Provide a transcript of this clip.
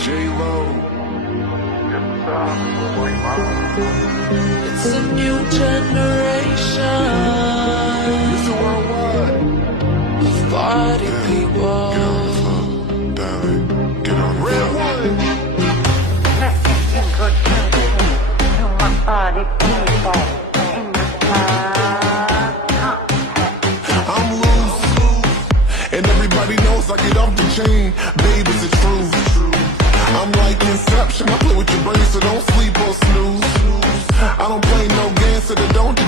J-Lo. It's a new generation Mr. Worldwide. of party people. Get on the floor, darling. Get on the Red floor. one. Let's introduce you to my party people in the club. I'm loose, and everybody knows I get off the chain. Babe, it's the truth. I'm like Inception. I play with your brain, so don't sleep or snooze. I don't play no games, so don't